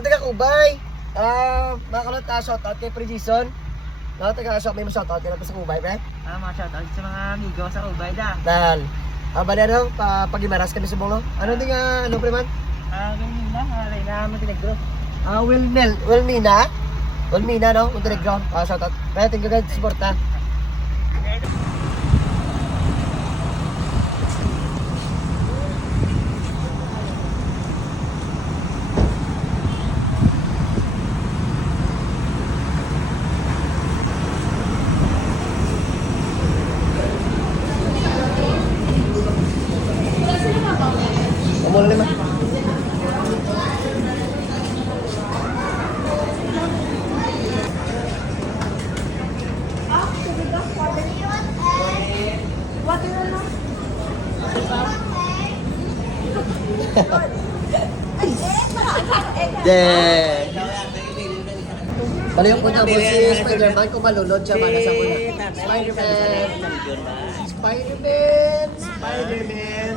taga Kubay. Mga kalot, shoutout kay Predison. Taga-shoutout, may shoutout ka na pa sa Kubay, pre? Mga shoutout sa mga amigo sa Ubay da. Dahil, bali ano, pag-imaras kami sa Bolo. Ano din nga, ano pre man? Ganyan na, Reyna Montenegro. Wilmina, no? Montenegro. Shoutout. Kaya tingnan ka, support ha. Mula lima. Bali yung punta mo si Spider-Man kung malunod siya mana sa muna. Spider-Man! Spider-Man! Spider-Man!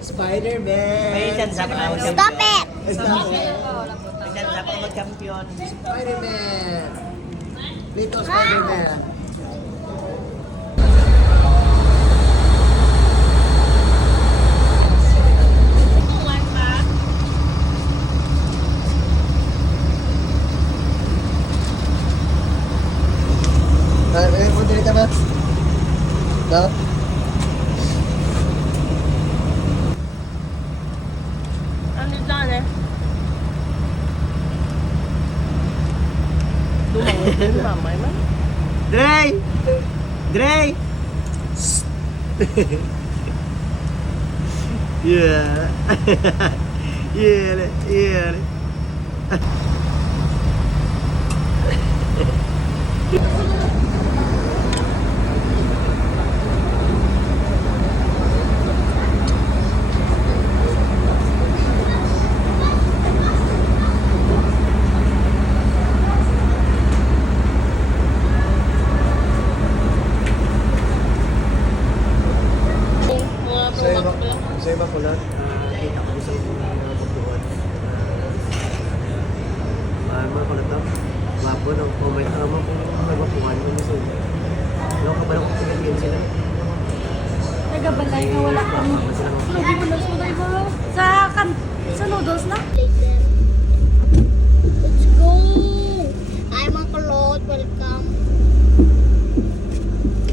Spider-Man! May chance ako na mag-champion. Stop it! Stop it! May chance ako mag-champion. Spider-Man! Little Spider-Man! Kung dito ba? No? Ano dyan eh? Lumamay man. Dre! Dre! Yeah. Yeah. Sa iba ko lang, kita ko sa mga pagbuhat. Mga kulat daw. Mapo nung comment mo kung nagwapuhan mo nyo sa iba. Ano ka ba nung tingin sila? Nagabalay ka wala kang lugi mo lang sa mo. Sa noodles na? Let's go! I'm a Claude. Welcome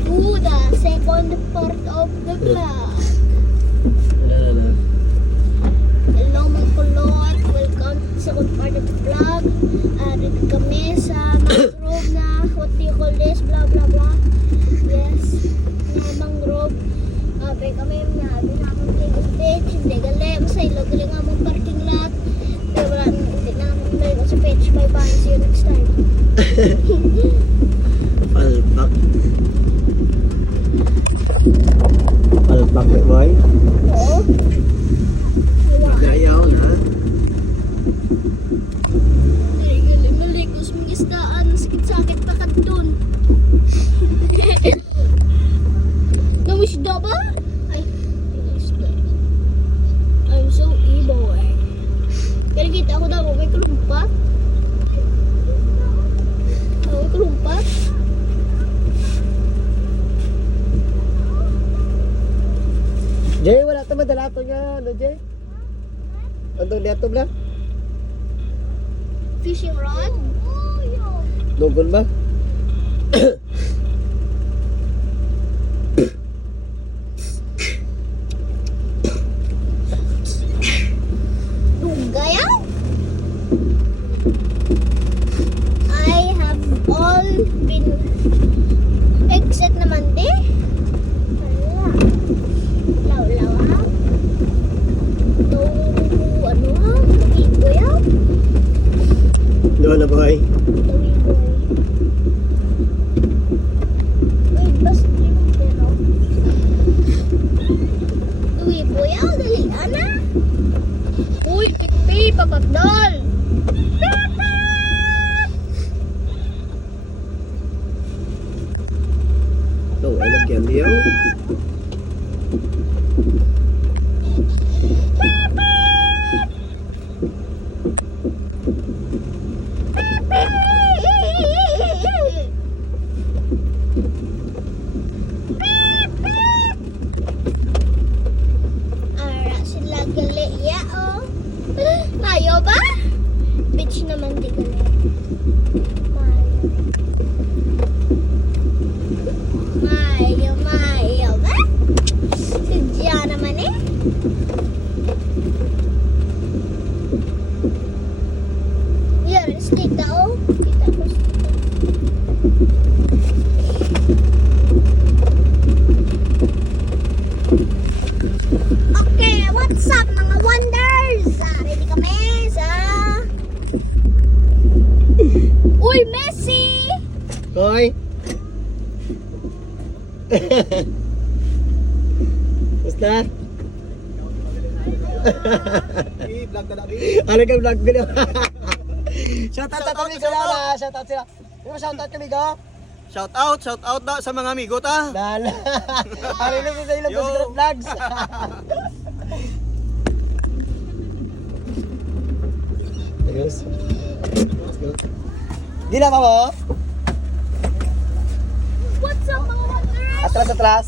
to the second part of the vlog. Hello mga kulot, welcome to the second part of the vlog. Dito kami sa mangrove na, what do you call this, blah blah blah. Yes, na mangrove. Abe kami na playing stage, hindi gali, masaylo gali nga mong parking lot. Pero wala, hindi na naman tayo sa page, bye bye, see you next time. Palpak. Palpak, boy. Oo. Gayaw na. Gali, malikos mong isdaan, sakit-sakit pa ka dun. Nawisda ba? Ay, nawisda. I'm so evil eh. Kaya kita ako daw, may kalumpat. May kalumpat. Jay, wala ito madalato niya. Ano, Jay? Andong leto ba? Fishing rod? Oh, yun. Dogon ba? Gaya? I have all been exit naman di. Law-law ha? Ano ha? Ibo yan? Doon na, boy. Wait, bas pero Ibo yan? Dali, ana? Uy, pikpi, papagdol! Oh, I love Gambio. naman di galit. Mayo. Ba? Sadya naman eh. Yan, stick daw. Kita ko stick. Okay, what's up mga wonders? Ready kami sa... Uy, Messi! Koy! Basta? Ano ka vlog ko na? Shoutout sa kami sila na! Shoutout sila! Ano shoutout kami ka? Shout out na sa mga amigo ta. Dala! Ano na sa ilang Yo. Secret Vlogs? Ayos. Let's go. Di na pa mo? What's up mga wonders? Atras.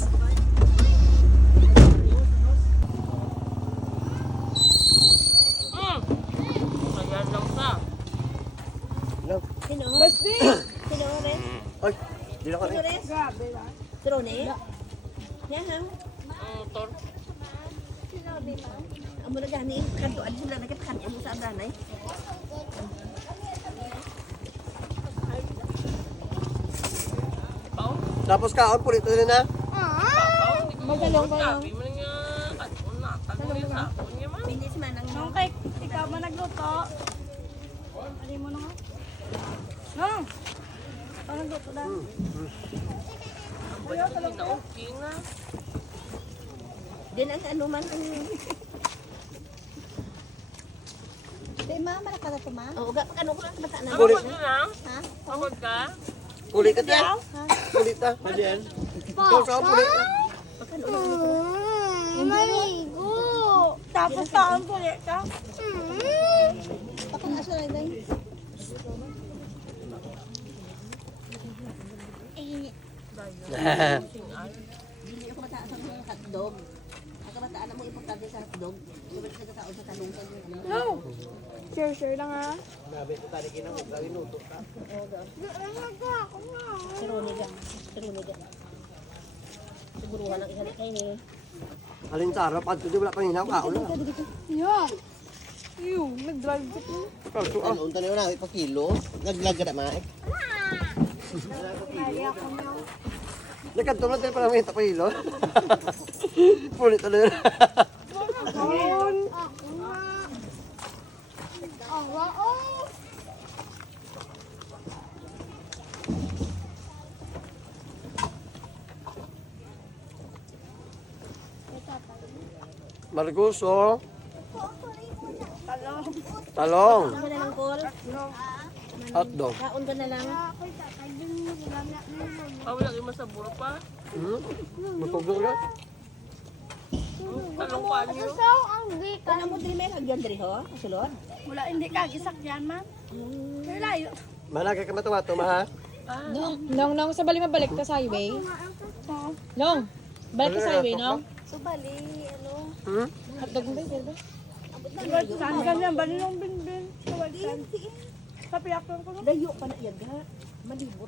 Ayan lang sa. Sino? Basti! Sino rin? Ay, di na kami. Grabe ba? Sino ni? Yan ha? Tor. Sinabi ba? Amo na gani kantuan sila nagkatkan mo sa danay. Tapos kaon, pulit na rin na. Magalong ka lang. Binis man ang Nung kay ikaw man nagluto. Ali mo na nga. Nung! Ikaw nagluto na. din ang ano man ang Di ma, malaka na to ma. oh ga kano ko lang bata na. Pulit. Ha? Pulit ka tiyan. Pulit na. Diyan. Ikaw sa pulit na. Maligo. Tapos taon po ulit ka. Baka na siya lang din. Dili ako bata sa mga hotdog. Ang kabataan mo importante sa hotdog. Subit sa tao sa talungsan yung ano. No! Share lang ha. Sabi ko tani kinahog lagi luto ka. Sironiga. Siguruhan ang ihalik kay ni. Alin sarap at di wala pa hinaw kaon na. Yan. Ew, nag-drive ka po. Kalso ah. Unta niyo na pa kilo. Naglag na maik. Nagkanto na tayo para makita pa hilo. Pulit na rin. Marguso. Talong. Kaon ka na lang kol. Hotdog. Kaon ka na lang. Wala yung masaburo pa. Matugog na. Talong pa niyo. Kana mo diri may hagyan diri ho. Sulod. Wala, hindi ka. Gisakyan man. Pero layo. Malagay ka matawato ma ha. Nong, sa bali mabalik ta sa highway. Nong, balik ka sa highway, Nong. So bali, ano? Hotdog mo ba, sir ba? Saan ka niyan? Bali ng bin-bin. Kawalan. Kapiyak lang ko. Layo pa na yaga. Malibot.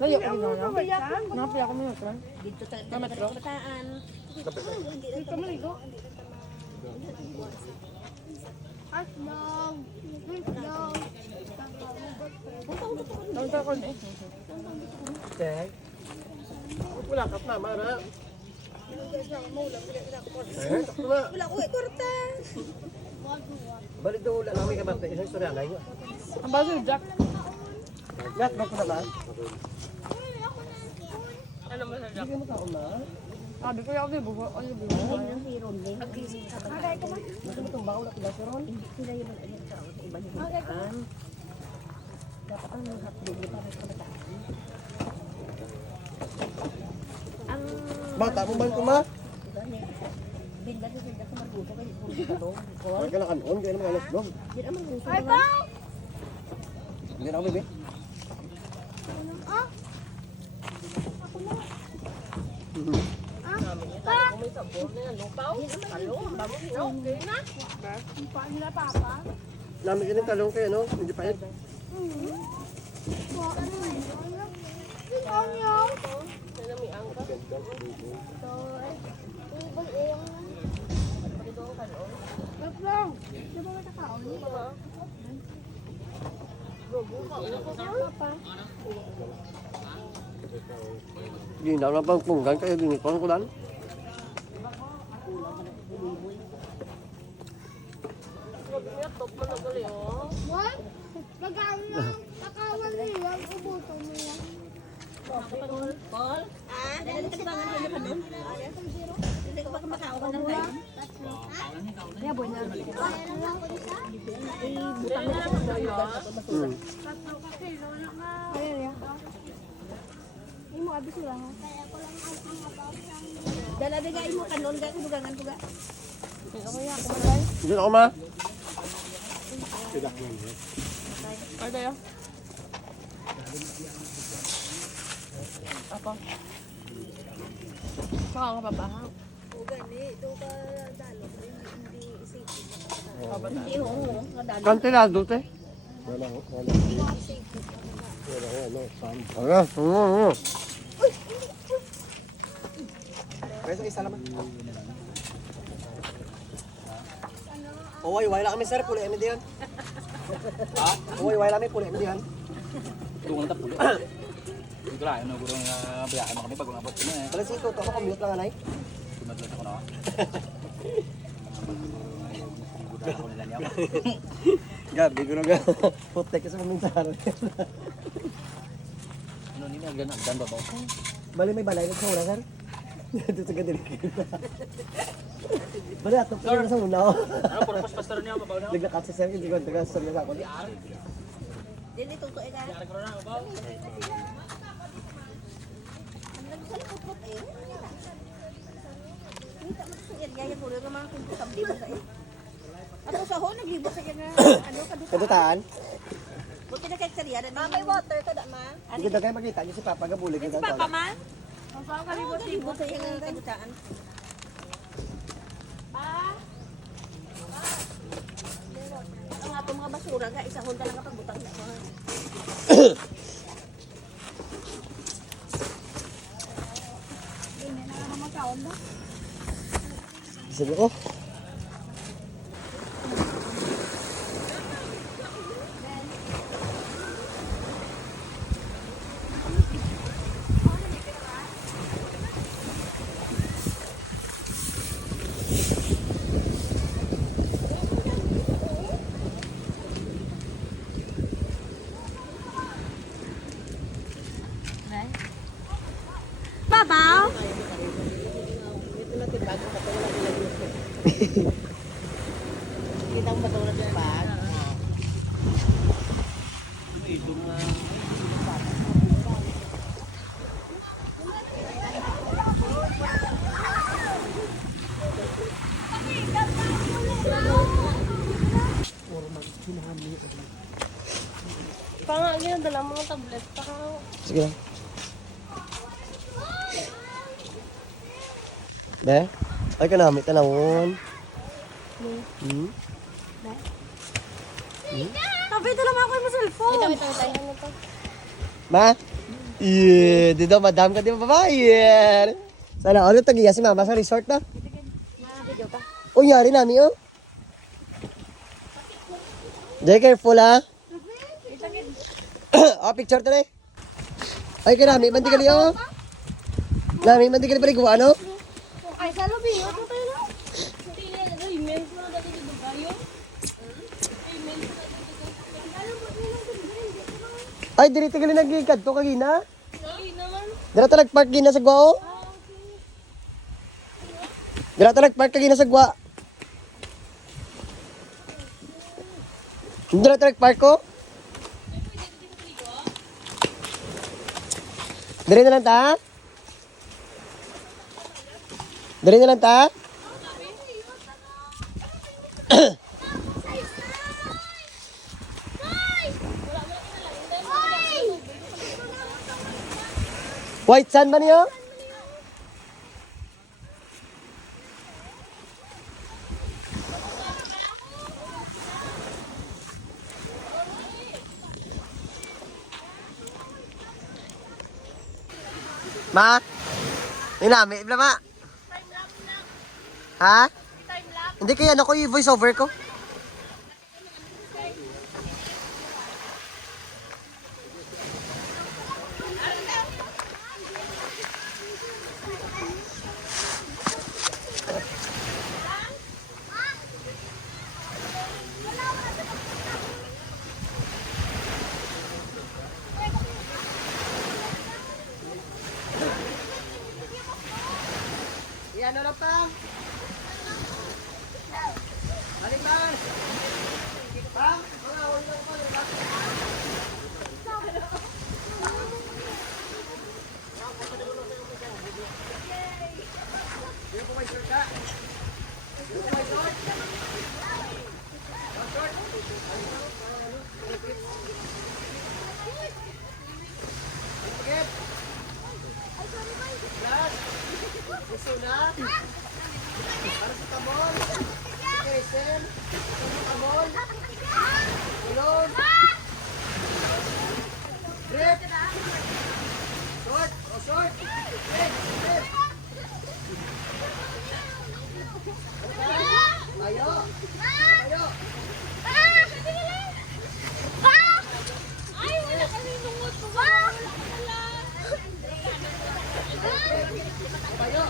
Layo ko na. Kapiyak lang. Nakapaya ko mo yun, sir. Dito ta kabataan. Hindi ka maligo. Aslong. Nong, sa kon eh. Tek. Wala ka na mara. Wala ko korta. Balik daw wala namin kabante. Isang istorya lang yun. Ang baso yung Jack. Lahat ba ko naman? Ano masarap? Hindi mo taon na. Sabi ko yung bubo. Ay, bubo. Ang hiron din. Gusto mo itong bawal at basuron? Sila yung mga tao sa iba yung kabataan. Dapat ang mga hotdog nito para sa kabataan. Ang Bata mo man kuma. binda sa sila sa Marguso kayo kung talong. Huwag ka na kanon. Kaya naman alas dog. Yan ang Marguso. Ay, pa! Hindi na ako bebe. May sabor na yan. Lupaw. Talong. Bago okay na. Paan nila, Papa? Namin ka ng talong kayo, no? Hindi pa yun. Ginaw na pang punggan kayo, ginipon ko lang. Top mo na gali, oh. What? Nagawa na. Nakawan nila. Ubuto mo yan. Dalaga nga mo kanon ga kudugangan ko ga. Hindi ako ma. Ano tayo? Apa? Saka nga papaha. Hindi ho, kadalo. Kantilado, te. Wala. Pwede isa naman. Uy, wala kami sir, puli kami diyan. Ha? Uy, wala kami, puli kami diyan. Tungo na tapos. Ito lang, ano, gurong bayaan mo kami pag umabot ko na eh. Balas ikaw, ako commute lang anay. Tumadlat ako na ako. Budan ako nila niya. Gabi ko na ga. Putek ka sa pamintaro. Ano nila, agdan ba ba? Bali may balay sa una sir. Dito sa gadili. Bali atop ka na sa una. Ano, purpose pastor niya, mabaw na. Naglakat sa sir, hindi ko taga sa sa ako. Dili tuto ega. Yari ko na, mabaw. Gaya ko rin mga kung sabdi mo sa eh. Ato sa ho naglibot sa kanya ano kaduta. Kadutaan. Buti na kay Sariya na may water kada ma. Hindi daw kayo makita niyo si Papa gabulig ng Papa tawag. man. Ang kalibot sa kanya kadutaan. Ang ato mga basura ga isa honda lang kapag butang na mga. Sige ko. Babaw? Kita mo ba na sa bag? Panga, ginadala mo ng tablet. Saka, Sige lang. Be? Ay ka namin tanawon. Hmm? Sabi ito naman ako yung cellphone. Ma? Yeah, di daw madam ka di ba babae? Yeah. Sana ano tagiya si mama sa resort na? Oh, yari namin oh. Jay, careful ha. Oh, picture to na eh. Ay ka namin, mandi ka liyo. Namin, mandi ka liyo pa ano? Ay, sa lobby. Ito tayo na. Ay, diri tigali naglikad to kagina. Dira ta nagpark gina sa gwa oh. Dira ta nagpark kagina sa gwa. Dira ta nagpark ko. Diri na lang ta. Diri na lang ta. White sand ba niyo? Ma? Inami, ma? Ha? Hindi kaya ano ko i-voice over ko? Yan, ano pa? Balikan! Pam, mga ulo ko, diba? Hindi po may short ka. Hindi po may short. Short. Last. Gusto na? Paracetamol. Kesen. Paracetamol. Ulon. Drip. Short. Oh, short. Drip. Drip. Ayo. Ayo. Ay, wala kami nungot ko. Ayo.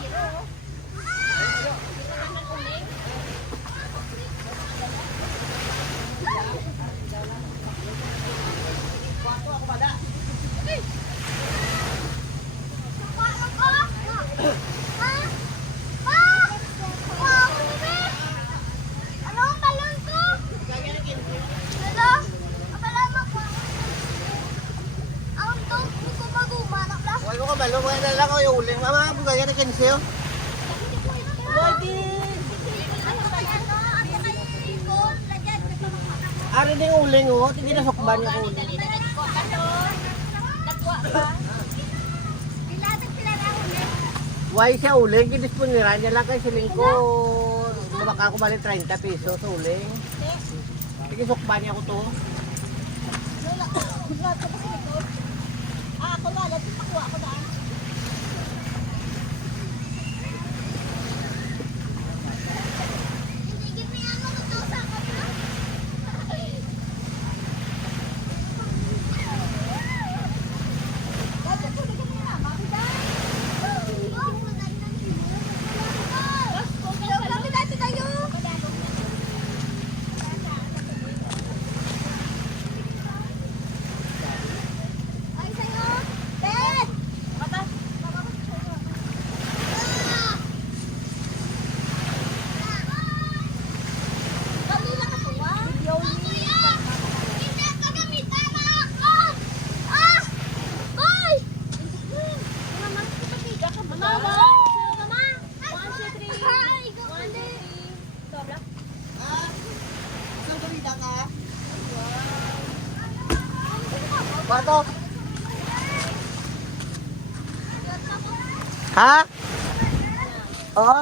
Huwag ko kabalo, mga nalang ko yung uling. Mama, bugaya na kinsiyo. Ari din uling o, hindi na sukban yung uling. Why siya uling? Kinisponiran niya lang kay siling ko. Mabaka ko bali 30 pesos sa uling. Sige, sukban niya ko to. Ako na, lapit ako na. Pato? Ha? Oo?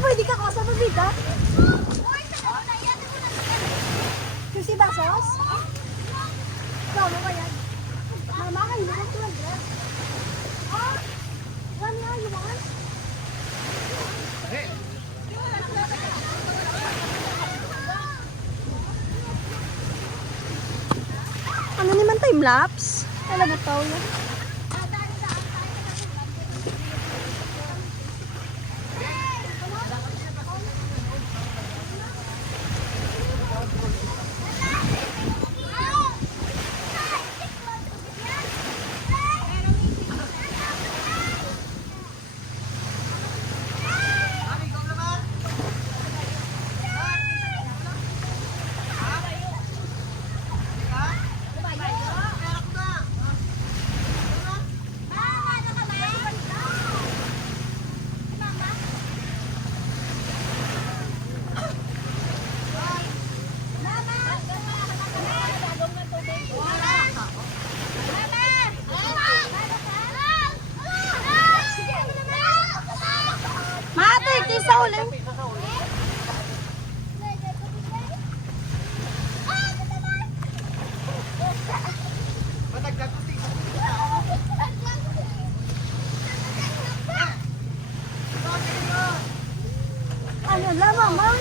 Pwede ka kosa mo dito? Yung si Basos? Kamo ba yan? Mama, kayo naman 200. Ah! One nga, you want? Ano naman time-lapse? Alam mo tao yan? Hala, mama.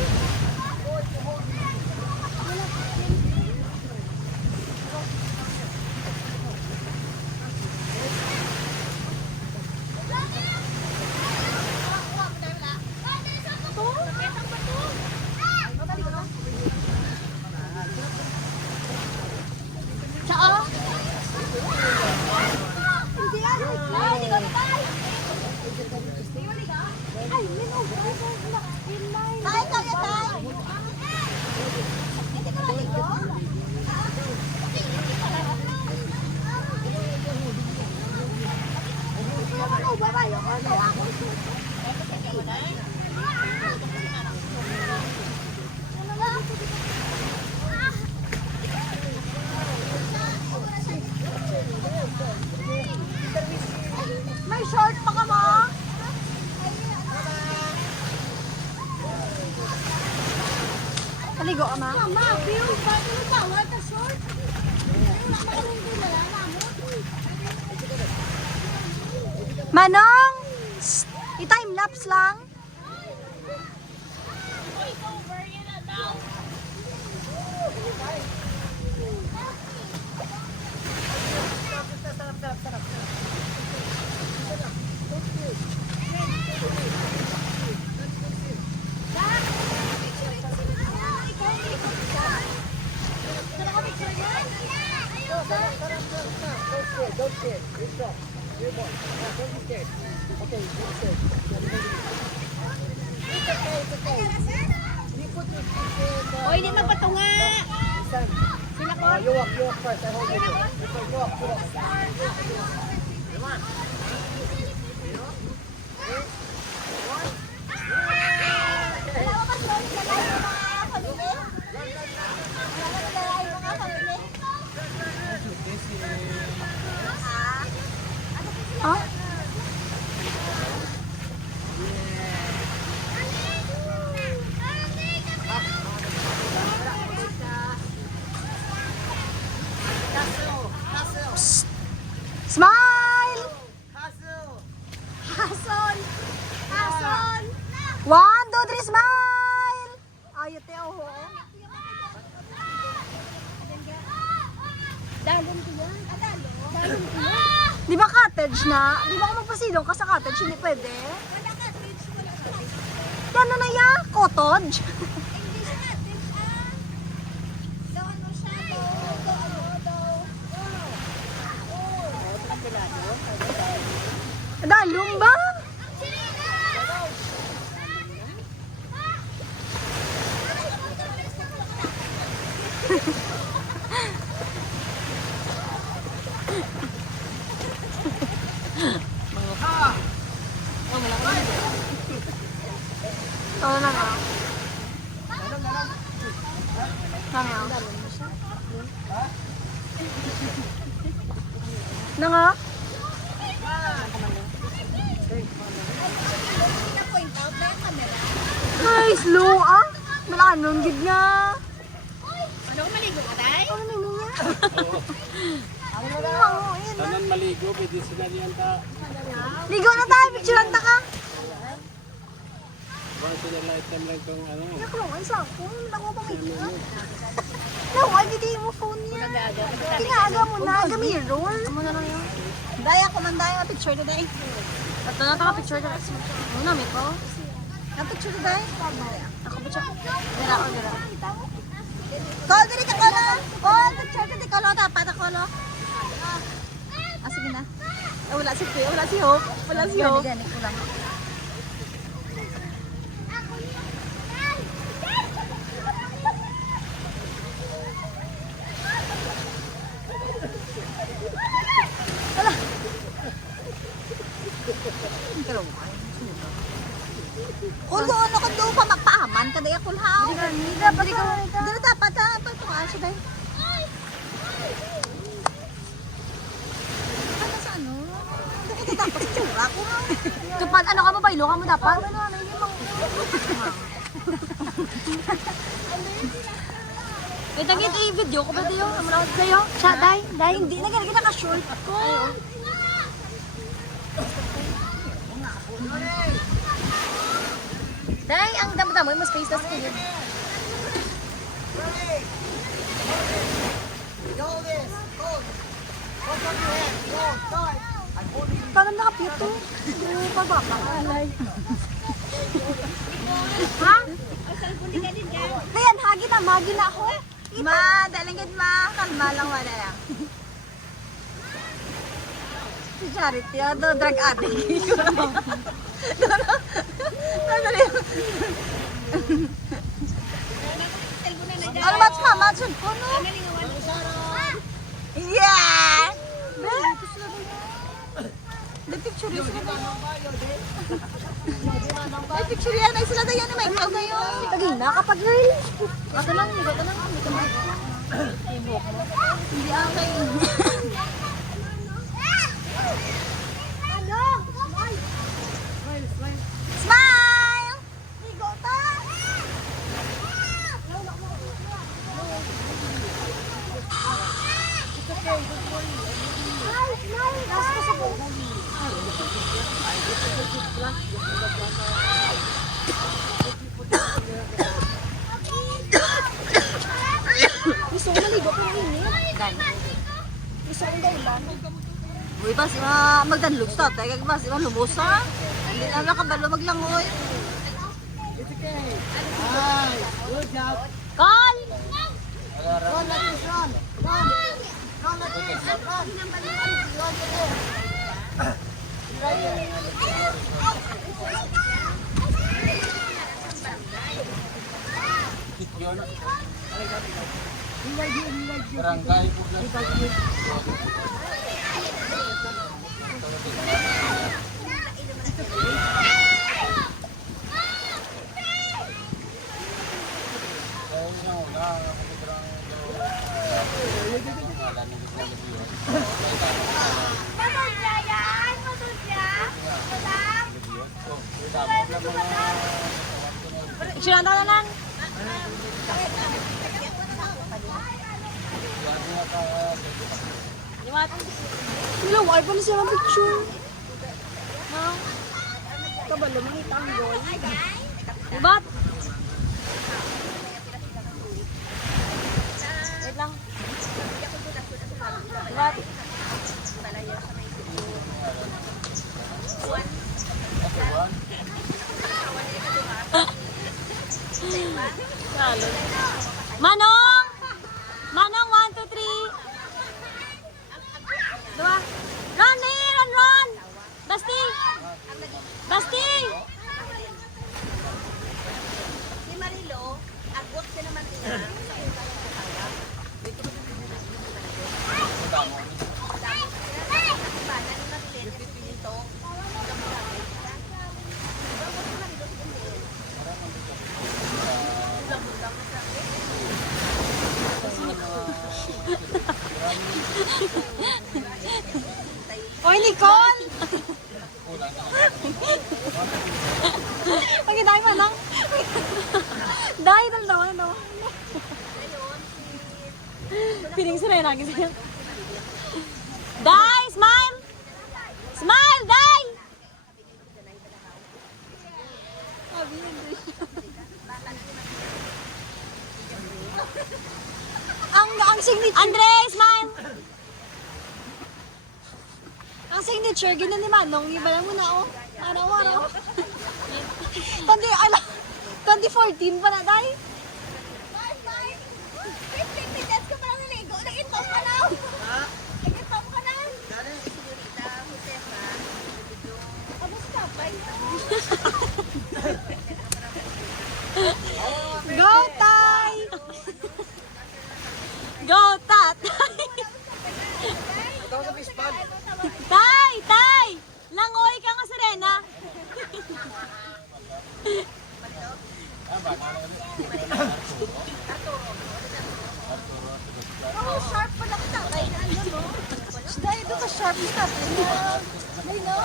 Hindi ah. Ay, hindi ko tayo. Ay, min oh. Tayo, tayo, tayo. Hindi ko maligo. Ako, bye-bye. Ako. May short pa ka mo? Paligo ka ma? Mama, view. Bakit mo bawal ka short? Manong! I-time-lapse lang. O, hindi magpatunga. You walk first. I hold you. You walk. Huh? Psst. Smile! Hason! Hason! 1, 2, 3, smile! Ayot eh, oh. Dalon ko yan. Dalon ko yan. Di ba cottage na? Di ba kung magpasilong ka sa cottage, hindi pwede? Wala cottage. Wala cottage. Ano na ya? Cottage? Hindi siya cottage ah. Daw ano siya. Daw. Dalong ba? Oo na nga. Na nga? Ay, slow ah. Malanon, gid nga. Ano ko maligo ka tayo? Ano na niya? Tanan maligo, pwede sila niyan ta. Ligo na tayo, picturean ta ka. Baka sila lifetime lang kung ano. Yak lang, ay sako. Nako pa may ka. No, ay hindi mo phone niya. Tinaaga mo na, aga mirror. Amo na lang yun. Daya ko man daya picture na dai. At na ka picture na. Muna, may ko. Ang picture na dai. Ako pa siya. Dira ako, dira. Call diri ka kolo. Call picture ka di kolo dapat ako kolo. Ah, sige na. Wala si Kuya, wala si Hope. Wala si Hope. Gani ko lang. Kulo ano ka do pa magpaaman ka dai kulhaw. Hindi dapat ka. Hindi dapat ta pagtungan siya dai. Ano sa ano? Hindi ko dapat sa tsura ko. Kapag ano ka mo, baylo ka mo dapat. Eh, tagit i-video ko ba tayo? Amaraw kayo? Siya dai, dai hindi na ganito ka short ko. Dahil ang damo-damo, mas space na sa kilid. Parang nakapito. Yung pababa. Ha? Ayan, hagi na. Magi na ako. Ma, dalingid ma. Kalma lang, wala lang. Si Charity, drug addict. Ano ba ito, mama? Sud ko, no? Yeah! The picture is may picture yan. Ay sila tayo na may ikaw kayo. Tagay na kapag girl. Ito lang, ito lang. Hindi okay. Smile! Ligo ta! Gusto ko maligo pero init. Gusto ko gailan. Uy, pa si magdanlog sa tayo. Kaya pa si lubos ha. Hindi na kabalo maglangoy. Good job. Call! Run, let's run. Run. Run, let's run. Barangay po lang. Picture na lang. Hello, why pa na siya ang picture? Kabalo, mangita ang goal. Ibat! Wait lang. Ibat! Manong! Manong, 1, 2, 3. Dua. Run, Lee! Run, run! Basti! Basti! Si Marilo, agot siya naman ina. Oy, Nicole! Pagi dahil man lang. Dahil daw na daw. Piling sila lagi sa'yo. Dai, smile! Smile, Dai! Ang signature. Andre, smile! Ang signature, ganyan ni Manong. Iba lang muna, oh. Araw-araw. 2014 pa na, Day. 15 minutes ka pa lang naligo. Nag-intop ka na. Nag-intop ka na. Abos ka pa. Go, Tay! Go, Tat! Tay! Tay! Langoy ka nga, Serena! Oh, sharp pala kita. Ay, ano, no? Dahil ito ka sharp kita. Ay, no?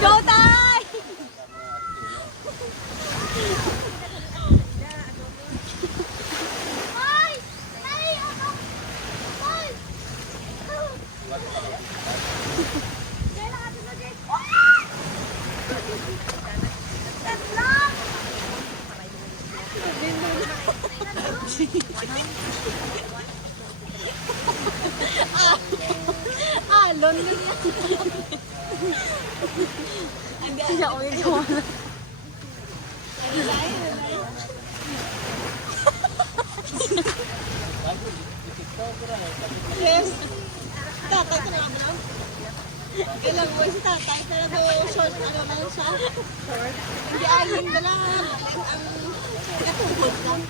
Go, Tay! Ay! Ay, ano? Ay! Siya ko yung gawa na. Yes. Tatay ka lang. Ilang buwan si tatay. Pero short, ano lang siya. Short. Hindi ayin na lang. Ang katuhod lang.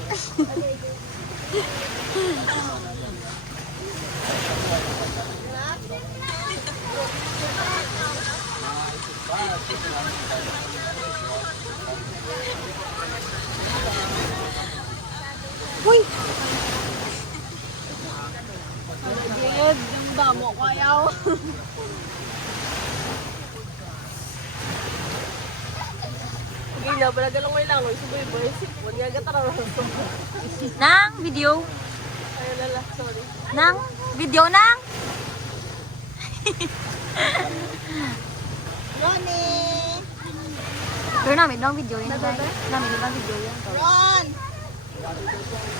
Uy! Agad, yung damo ko ayaw. Gila, pala galang may langoy. Suboy boy. Huwag nga gatarang. Nang video. Ayun lala, sorry. Nang video nang. Ronnie! Pero namin nang video yun. Namin nang video yun. Ron!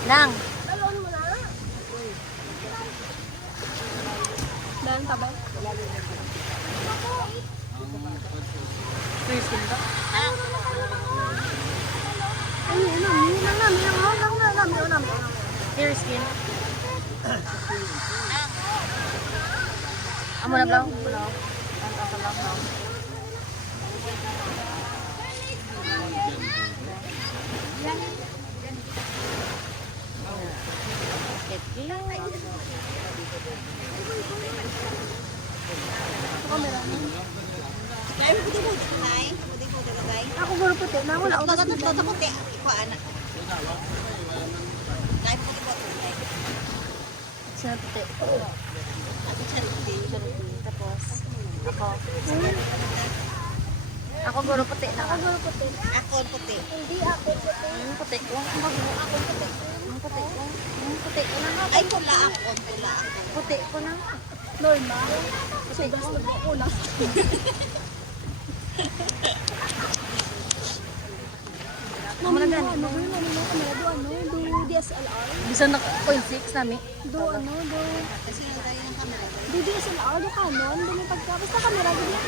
Nang. Dan, tabay. Hair skin. Amo na blang. Dahil puti-puti ko na eh. Puti-puti ko guys. Ako guro puti na wala ako. Puti. Iko anak. Dahil puti-puti ko guys. Serte. Ako charity. Tapos ako. Ako guro puti na. Ako guro puti. Ako puti. Hindi ako puti. Puti ko. Ako puti. Puti ko. Puti ko na. Ay, pula ako. Pula ako. Puti ko na. Normal. Kasi gusto ko lang. Amo na gani. Ano mo kamera do ano? Do DSLR. Bisa na 0.6 nami. Do ano? Do Kasi nandali ng camera. do DSLR. Do Canon. Do may pagka. Basta kamera gid.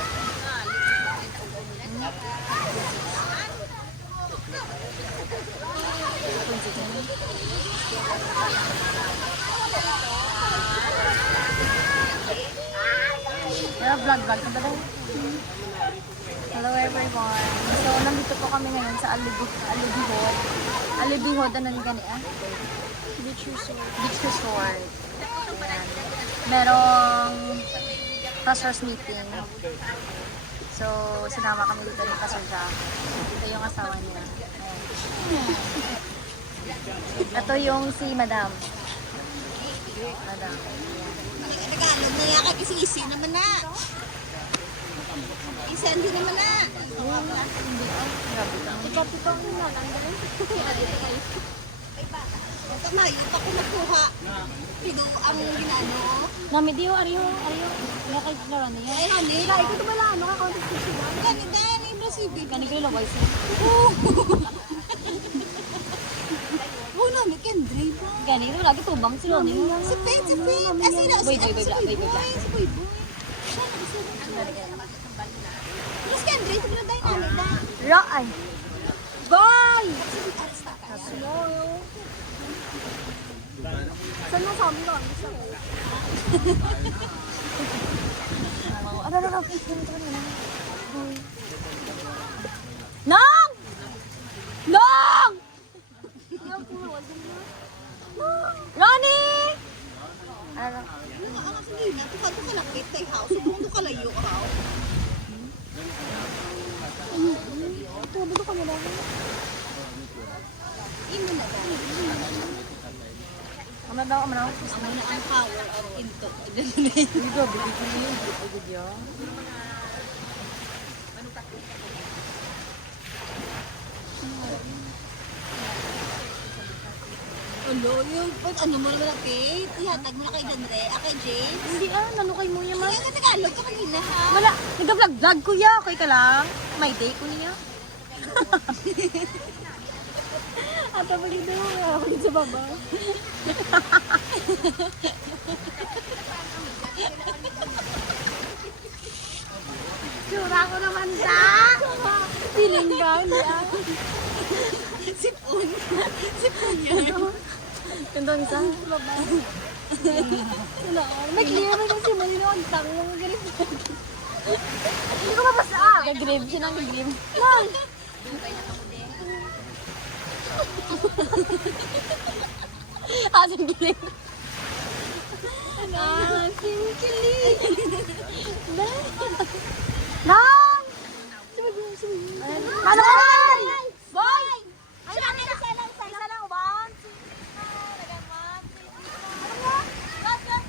Pero vlog ka ba daw? Hello everyone. So, nandito po kami ngayon sa Alibihod. Alibihod, ano ni gani ah? Beach resort. Beach Resort. Ayan. Merong Pastor's meeting. So, sinama kami dito ni Pastor Jack. Ito yung asawa niya. Ayan. Ito yung si Madam. Madam. Tagalog na yan kasi isi naman na. Isandi naman na. Ipapitaw mo na lang. Kamayo pa ko nakuha. Pido ang ginano. Nami, diyo, ariyo. Nakay klaro niya. Ay, honey. Like ko tumala ano ka counter station. Gani, Dani, Brasibi. Kani ko laway siya. Oo namin, Kendry ba? Gani, ito lagi tubang si Ronnie. Si Faith. Asina, Boy. Si Boy. Terus Kendry, ito na tayo namin, Dani. Raay. Bye! Saan mo sa amin lang? Ano. Nong! Nong! Ronnie! Ano? Ang asalina, tukado ka lang kita yung house. Subundo ka layo ka house. Ito, dito ka nila. Imo na ba? Ano daw? Amo na ang power of into. Dito, bigyan ko yung video. Ano mo naman ang Kate? Ihatag mo na kay Danre, kay James. Hindi nanukay mo yan, Kaya ka Tagalog ka kanina ha? Wala, nag-vlog kuya. Okay ka lang? May day ko niya. At pag ito ako sa baba. Tsura ko naman da. Feeling ba? Hindi ah. Yung doon isa. May clear man kasi malino ang tango ng grip. Hindi ko mabasa. Nag-grip siya ng grip. Asang grip. Ah, singkili. Nang! Ano ka? Boy! Ay, namin isa lang. Isa lang. 1, 2, 3, 1, 2, 3.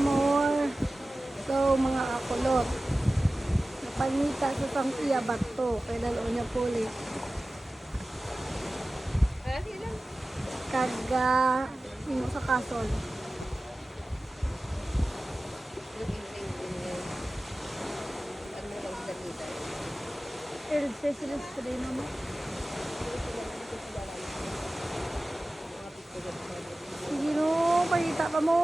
Amor. So, mga akulot. Napangita sa sang iya bato. Kaya dalawa niya puli. Kaga, sino sa kasol. El Cecil's Reno, no? Sige no, pagkita pa mo.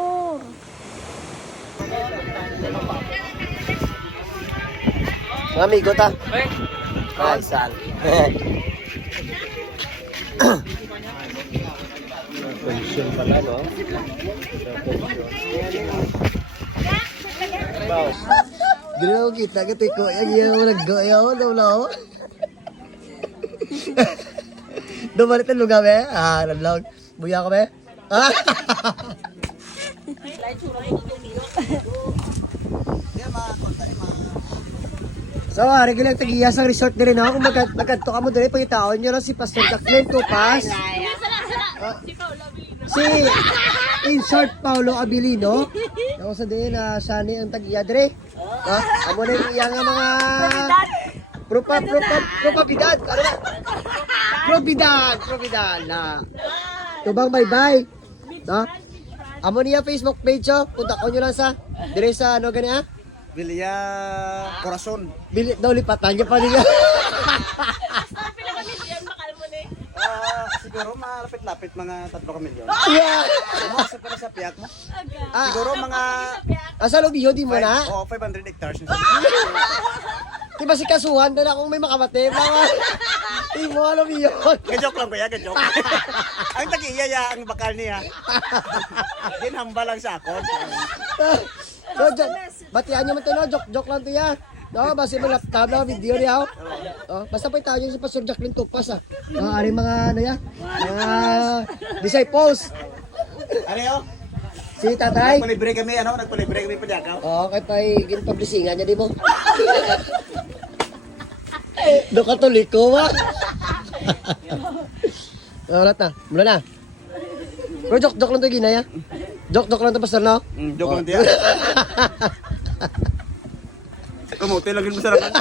Mga amigo ta. Ay, sal. Pension pala, no? Wow. Dili na ako kita ka tiko. Yung iya mo nag-goya ako. Daw na ako. Dumalit ang lugar, be? Nalog. Buya ko, be? So, regular tagiya sa resort na rin ako. Kung magkanto ka mo doon, pagkitaon nyo lang si Pastor Jacqueline Tupas. Si in short Paulo Abilino. Ako sa din na sani ang tagiya dre. Amo na yung iyang mga propabidad. Ano ba? Probidad na. Tubang bye-bye. No? Amo niya Facebook page oh. Punta ko nyo lang sa dire sa ano gani ha? Villa Corazon. Bilit daw lipatan niya pa niya. Siguro malapit-lapit mga 3 milyon. Yeah. Ano sa pero sa piyak mo? Siguro mga Asa lubiyo di mo na? 500 hectares. Diba si kasuhan na kung may makamate mga di mo alam yun. Gajoke lang kuya, gajoke. Ang tag-iya ang bakal niya. Ginhamba lang sa akon. So, batian nyo man ito, no? Joke lang ito yan. No, basta mo laptop na video niya. Basta pa itaw nyo si Pastor Jacqueline Tupas. Ari mga ano yan? Mga disciples. Ano yun? Si tatay. Nagpalibre kami, nagpalibre kami padakaw. Oo, kay pa'y ginpublisingan niya, di mo? Do katoliko ba? Ulat na, mula na. Pero joke lang ito ginaya. Joke lang ito, Pastor, no? Joke lang tiyan. Kamote lagi mo sarapan.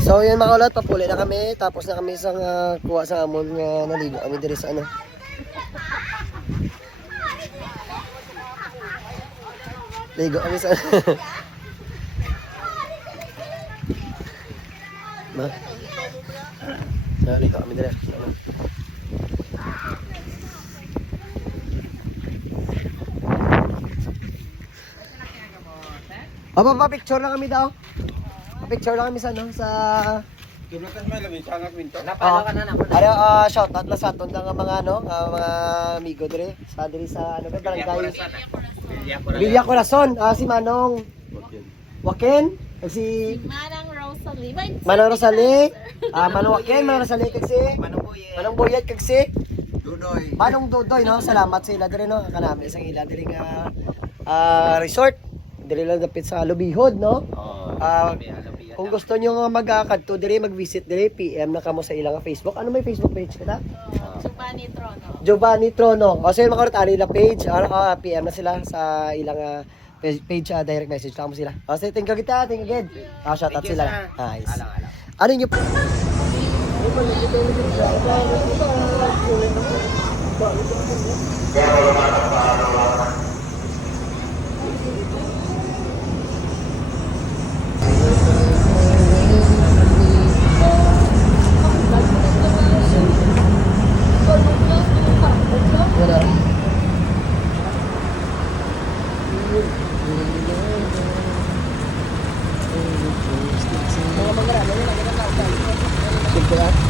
So yan mga ulat, papuli na kami. Tapos na kami sa kuha sa amon nga naligo kami diri sa ano. Ligo kami sa Ma. Ligo kami diri. Picture lang kami daw. Picture lang kami sa ano, sa shout out lang sa aton nga mga ano, mga amigo dire sa ano ba barangay Villa Corazon. Si Manong Joaquin, si Manong Rosalie, Manong Joaquin, Manong Rosalie kag si Manong Boyet kag si Manong Dudoy, no. Salamat sa ila dire, no. Kanami sa ila dire nga resort dire lang dapit sa Lubihod, no. Kung gusto nyo nga magkakadto dire, mag-visit dire, PM na kamo sa ilang Facebook. Ano may Facebook page kita? Giovanni Trono. O so yun mga karat, nila page. PM na sila sa ilang page, direct message kamo sila. O so thank you kita, thank you again. Shout out sila. Nice. Ano nyo? Mga